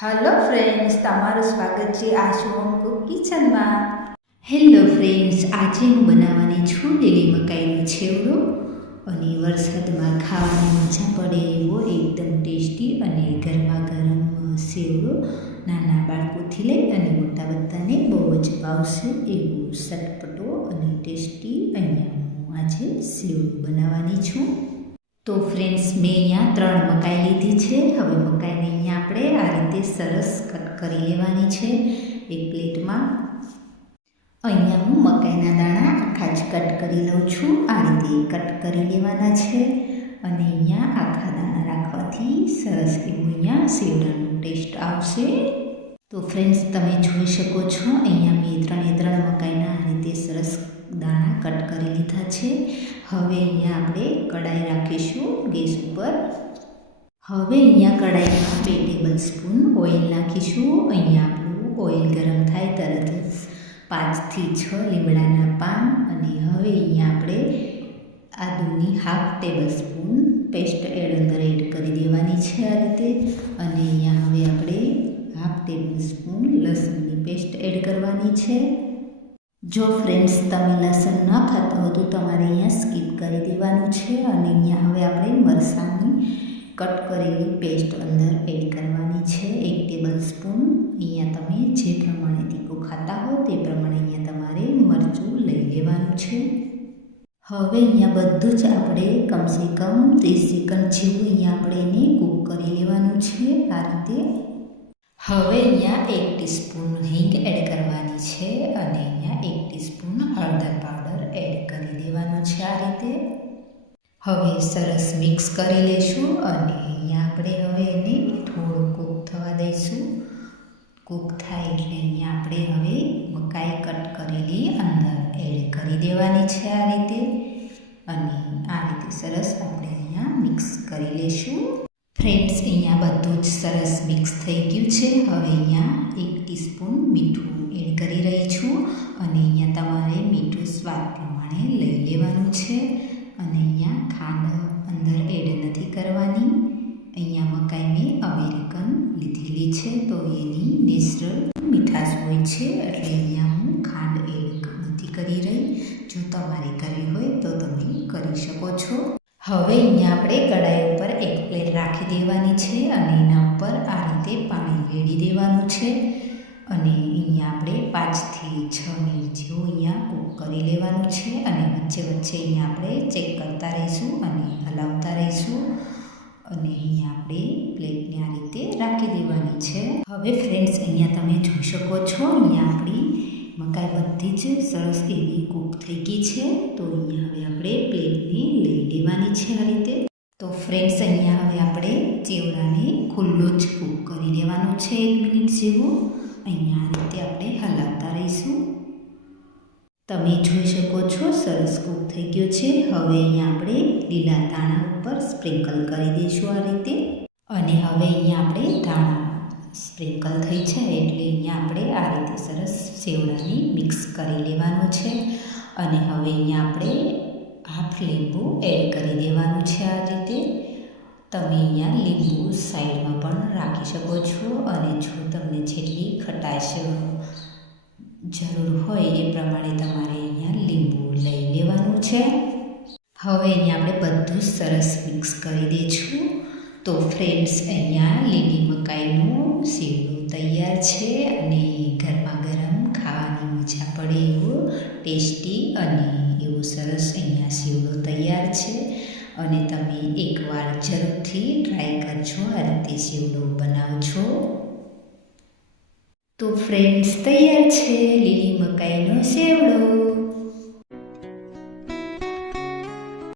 Hello friends તમારું સ્વાગત છે આ શુભમ કુક કિચનમાં. હેલો ફ્રેન્ડ્સ આજે હું બનાવવાની છું લીલી મકાઈનો છેવડો અને વરસાદમાં ખાવાની મજા પડે એવો એકદમ ટેસ્ટી અને ગરમા ગરમ સેવડો નાના બાળકોથી લઈ અને મોટા બધાને બહુ જ ભાવશે એવો સટપટો અને ટેસ્ટી અહીંયા હું આજે સેવડો બનાવવાની છું. તો ફ્રેન્ડ્સ મેં અહીંયા ત્રણ મકાઈ લીધી છે. હવે મકાઈને અહીંયા આપણે આ રીતે સરસ કટ કરી લેવાની છે, એક પ્લેટમાં. અહીંયા હું મકાઈના દાણા આખા જ કટ કરી લઉં છું. આ રીતે કટ કરી લેવાના છે. અને અહીંયા આખા દાણા રાખવાથી સરસ એવું અહીંયા સેવડાનો ટેસ્ટ આવશે. તો ફ્રેન્ડ્સ તમે જોઈ શકો છો, અહીંયા મેં ત્રણે ત્રણ મકાઈના આ રીતે સરસ દાણા કટ કરી લીધા છે. હવે અહીંયા આપણે કડાઈ રાખીશું ગેસ ઉપર. હવે અહીંયા કડાઈમાં બે ટેબલ સ્પૂન ઓઇલ નાખીશું. અહીંયા આપણું ઓઇલ ગરમ થાય તરત જ. પાંચથી છ લીમડાના પાન અને હવે અહીંયા આપણે આદુની half tablespoon paste add અંદર એડ કરી દેવાની છે આ રીતે. અને અહીંયા હવે આપણે હાફ ટેબલ સ્પૂન લસણની પેસ્ટ એડ કરવાની છે. જો ફ્રેન્ડ્સ તમે લસણ ન ખાતા હો તો તમારે અહીંયા સ્કીપ કરી દેવાનું છે અને અહીંયા હવે આપણે મરસાની કટ કરેલી પેસ્ટ અંદર એડ કરવાની છે. એક ટેબલ સ્પૂન અહીંયા તમે જે પ્રમાણે તીખું ખાતા હો તે પ્રમાણે અહીંયા તમારે મરચું લઈ લેવાનું છે. હવે અહીંયા બધું જ આપણે કમસે કમ ત્રીસ સેકન્ડ જેવું અહીંયા આપણે એને કૂક કરી લેવાનું છે આ રીતે. હવે અહીંયા એક ટીસ્પૂન હિંગ હવે સરસ મિક્સ કરી લઈશું અને અહીંયા આપણે હવે એને થોડું કૂક થવા દઈશું. કૂક થાય એટલે અહીંયા આપણે હવે મકાઈ કટ કરેલી અંદર એડ કરી દેવાની છે આ રીતે. અને આ રીતે સરસ આપણે અહીંયા મિક્સ કરી લઈશું ફ્રેન્ડ્સ, અહીંયા બધું જ સરસ મિક્સ થઈ ગયું છે. હવે અહીંયા એક ટીસ્પૂન મીઠું એડ કરી રહી છું અને અહીંયા તમારે મીઠું સ્વાદ પ્રમાણે લઈ લેવાનું છે. અને અહીંયા ખાંડ અંદર એડ નથી કરવાની. અહીંયા મકાઈ મેં અમેરિકન લીધેલી છે, તો એની નેચરલ મીઠાશ હોય છે, એટલે અહીંયા હું ખાંડ એડ નથી કરી રહી. જો તમારે કરવી હોય તો તમે કરી શકો છો. હવે અહીંયા આપણે કડાઈ ઉપર એક પ્લેટ રાખી દેવાની છે અને એના ઉપર આ રીતે પાણી રેડી દેવાનું છે. અને પાંચથી છ મિનિટ જેવું અહીંયા કૂક કરી લેવાનું છે અને વચ્ચે વચ્ચે અહીંયા આપણે ચેક કરતા રહીશું અને હલાવતા રહીશું. અને અહીંયા આપણે પ્લેટને આ રીતે રાખી દેવાની છે. હવે ફ્રેન્ડ્સ અહીંયા તમે જોઈ શકો છો, અહીંયા આપણી મકાઈ બધી જ સરસ એવી કૂક થઈ ગઈ છે. તો અહીંયા હવે આપણે પ્લેટને લઈ લેવાની છે આ રીતે. તો ફ્રેન્ડ્સ અહીંયા હવે આપણે ચેવડાને ખુલ્લો જ કૂક કરી લેવાનો છે એક મિનિટ જેવું. અહીંયા આ રીતે આપણે રહીશું તમે જોઈ શકો છો, સરસ કૂક થઈ ગયો છે. હવે અહીંયા આપણે લીલા ધાણા ઉપર સ્પ્રિંકલ કરી દઈશું આ રીતે. અને હવે અહીંયા આપણે ધાણા સ્પ્રિંકલ થઈ છે, એટલે અહીંયા આપણે આ રીતે સરસ સેવડાની મિક્સ કરી લેવાનું છે. અને હવે અહીંયા આપણે હાફ લીંબુ એડ કરી દેવાનું છે આ રીતે. તમે અહીંયા લીંબુ સાઈડમાં પણ રાખી શકો છો. અને જો તમને જેટલી ખટાશ જરૂર હોય એ પ્રમાણે તમારે અહીંયા લીંબુ લઈ લેવાનું છે. હવે અહીંયા આપણે બધું સરસ મિક્સ કરી દઈશું તો ફ્રેન્ડ્સ, અહીંયા લીલી મકાઈનું સેવડું તૈયાર છે અને ગરમા ગરમ ખાવાની મજા પડે એવું ટેસ્ટી અને એવું સરસ અહીંયા સેવડો તૈયાર છે. અને તમે એકવાર જરૂરથી ટ્રાય કરજો, આ રીતે સેવડો બનાવજો. તો ફ્રેન્ડ્સ તૈયાર છે લીલી મકાઈનો સેવડો